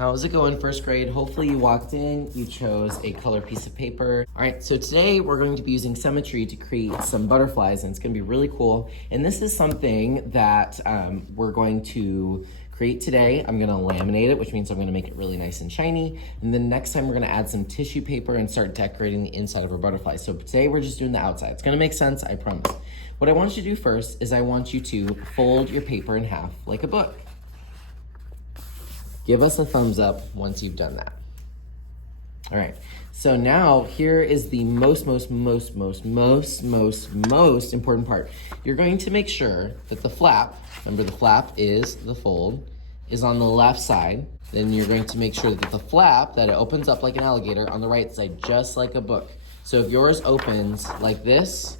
How's it going, first grade? Hopefully you walked in, you chose a color piece of paper. All right, so today we're going to be using symmetry to create some butterflies, and it's gonna be really cool. And this is something that we're going to create today. I'm gonna laminate it, which means I'm gonna make it really nice and shiny. And then next time we're gonna add some tissue paper and start decorating the inside of our butterfly. So today we're just doing the outside. It's gonna make sense, I promise. What I want you to do first is I want you to fold your paper in half like a book. Give us a thumbs up once you've done that. All right, so now here is the most important part. You're going to make sure that the flap, remember the flap is the fold, is on the left side. Then you're going to make sure that the flap, that it opens up like an alligator on the right side, just like a book. So if yours opens like this,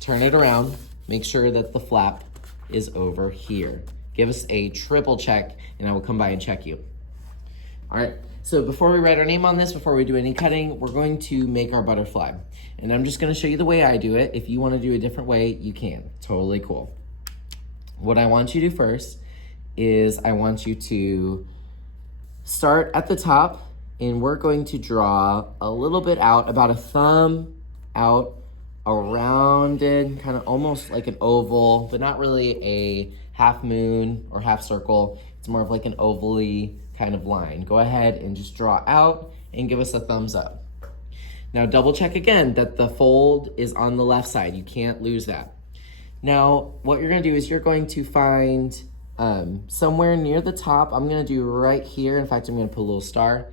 turn it around, make sure that the flap is over here. Give us a triple check and I will come by and check you. All right, so before we write our name on this, before we do any cutting, we're going to make our butterfly. And I'm just gonna show you the way I do it. If you wanna do a different way, you can, totally cool. What I want you to do first is I want you to start at the top and we're going to draw a little bit out, about a thumb out, a rounded, kind of almost like an oval, but not really a half moon or half circle. It's more of like an ovally kind of line. Go ahead and just draw out and give us a thumbs up. Now double check again that the fold is on the left side. You can't lose that. Now what you're gonna do is you're going to find somewhere near the top. I'm gonna do right here. In fact, I'm gonna put a little star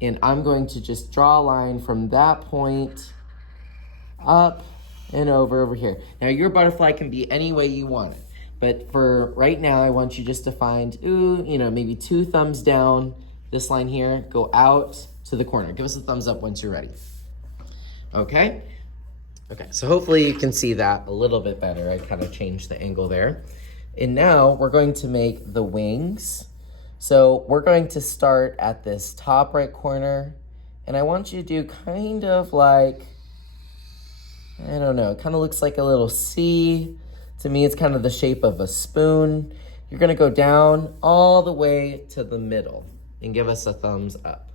and I'm going to just draw a line from that point up and over here. Now your butterfly can be any way you want it. But for right now, I want you just to find, maybe 2 thumbs down, this line here, go out to the corner. Give us a thumbs up once you're ready. Okay? Okay, so hopefully you can see that a little bit better. I kind of changed the angle there. And now we're going to make the wings. So we're going to start at this top right corner. And I want you to do kind of like, I don't know, it kind of looks like a little C. To me, it's kind of the shape of a spoon. You're gonna go down all the way to the middle and give us a thumbs up.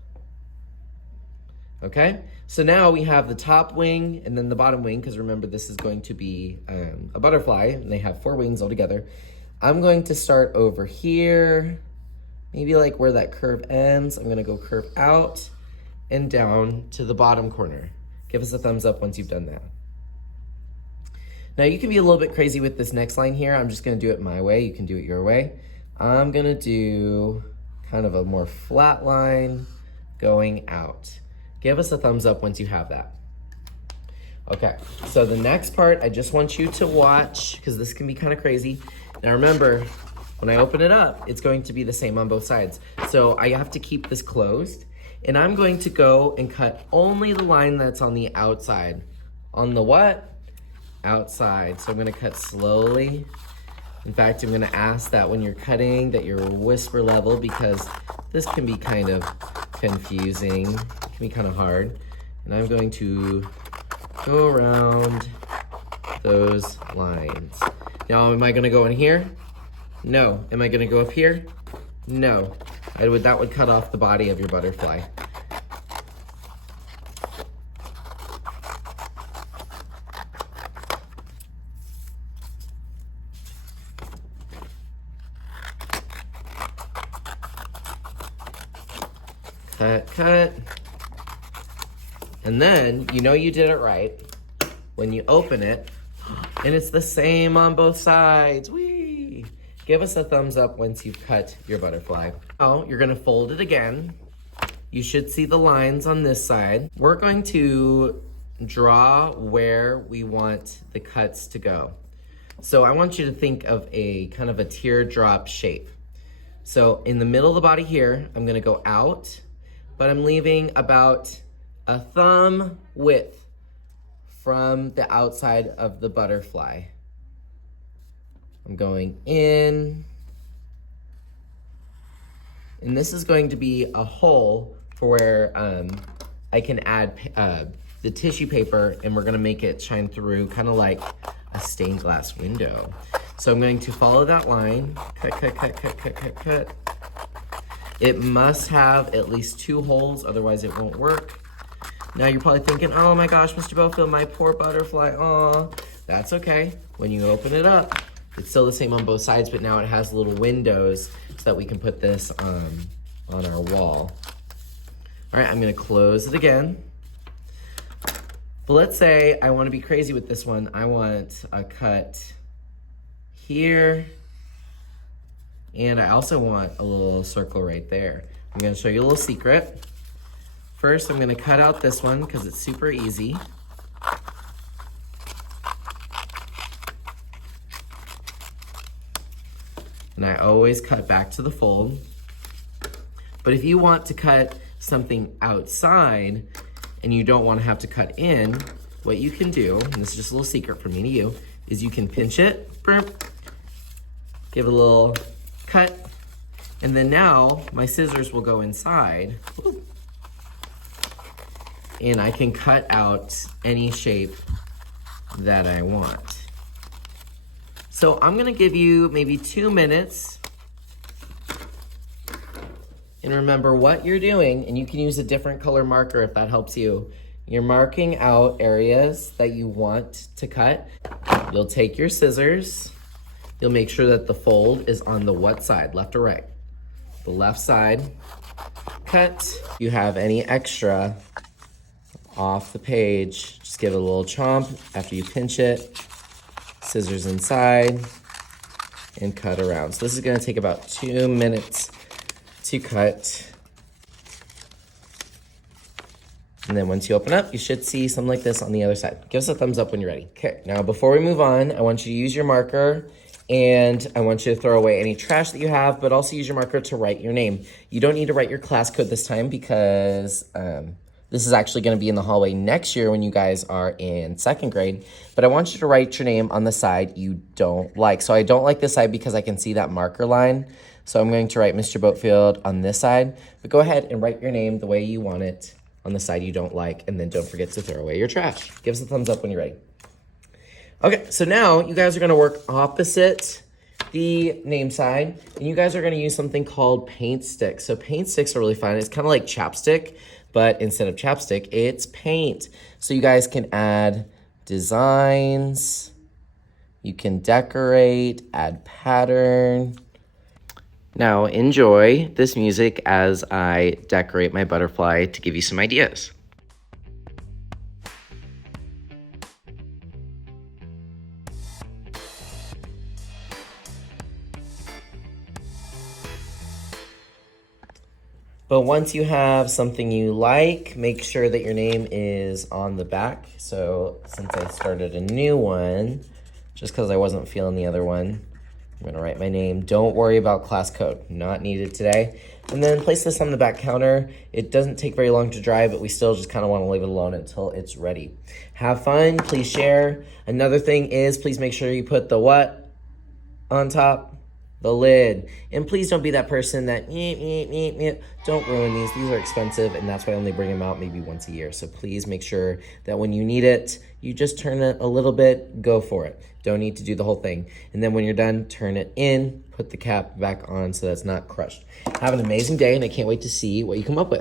Okay, so now we have the top wing and then the bottom wing, because remember this is going to be a butterfly and they have 4 wings altogether. I'm going to start over here, maybe like where that curve ends. I'm gonna go curve out and down to the bottom corner. Give us a thumbs up once you've done that. Now you can be a little bit crazy with this next line here. I'm just gonna do it my way. You can do it your way. I'm gonna do kind of a more flat line going out. Give us a thumbs up once you have that. Okay, so the next part, I just want you to watch, because this can be kind of crazy. Now remember, when I open it up, it's going to be the same on both sides. So I have to keep this closed, and I'm going to go and cut only the line that's on the outside. On the what? Outside. So I'm gonna cut slowly. In fact, I'm gonna ask that when you're cutting that you're whisper level, because this can be kind of confusing. It can be kind of hard. And I'm going to go around those lines. Now, am I gonna go in here? No. Am I gonna go up here? No. That would cut off the body of your butterfly. Cut. And then, you did it right when you open it, and it's the same on both sides. Whee! Give us a thumbs up once you've cut your butterfly. Now, you're gonna fold it again. You should see the lines on this side. We're going to draw where we want the cuts to go. So I want you to think of a kind of a teardrop shape. So in the middle of the body here, I'm gonna go out, but I'm leaving about a thumb width from the outside of the butterfly. I'm going in, and this is going to be a hole for where I can add the tissue paper, and we're gonna make it shine through kind of like a stained glass window. So I'm going to follow that line, cut. It must have at least 2 holes, otherwise it won't work. Now you're probably thinking, oh my gosh, Mr. Bofill, my poor butterfly, aw. That's okay. When you open it up, it's still the same on both sides, but now it has little windows so that we can put this on our wall. All right, I'm gonna close it again. But let's say I wanna be crazy with this one. I want a cut here, and I also want a little circle right there. I'm gonna show you a little secret. First, I'm gonna cut out this one because it's super easy. And I always cut back to the fold. But if you want to cut something outside and you don't want to have to cut in, what you can do, and this is just a little secret from me to you, is you can pinch it, give it a little cut, and then now my scissors will go inside. And I can cut out any shape that I want. So I'm gonna give you maybe 2 minutes. And remember what you're doing, and you can use a different color marker if that helps you. You're marking out areas that you want to cut. You'll take your scissors. You'll make sure that the fold is on the what side, left or right? The left side. Cut. If you have any extra off the page, just give it a little chomp after you pinch it, scissors inside, and cut around. So this is gonna take about 2 minutes to cut. And then once you open up, you should see something like this on the other side. Give us a thumbs up when you're ready. Okay, now before we move on, I want you to use your marker, and I want you to throw away any trash that you have, but also use your marker to write your name. You don't need to write your class code this time because this is actually gonna be in the hallway next year when you guys are in 2nd grade, but I want you to write your name on the side you don't like. So I don't like this side because I can see that marker line. So I'm going to write Mr. Boatfield on this side, but go ahead and write your name the way you want it on the side you don't like, and then don't forget to throw away your trash. Give us a thumbs up when you're ready. Okay, so now you guys are gonna work opposite the name side, and you guys are gonna use something called paint sticks. So paint sticks are really fun. It's kind of like chapstick, but instead of chapstick, it's paint. So you guys can add designs, you can decorate, add pattern. Now enjoy this music as I decorate my butterfly to give you some ideas. But once you have something you like, make sure that your name is on the back. So since I started a new one, just because I wasn't feeling the other one, I'm gonna write my name. Don't worry about class code, not needed today. And then place this on the back counter. It doesn't take very long to dry, but we still just kind of want to leave it alone until it's ready. Have fun, please share. Another thing is, please make sure you put the what on top? The lid. And please don't be that person that, don't ruin these. These are expensive, and that's why I only bring them out maybe once a year. So please make sure that when you need it, you just turn it a little bit, go for it. Don't need to do the whole thing. And then when you're done, turn it in, put the cap back on so that's not crushed. Have an amazing day, and I can't wait to see what you come up with.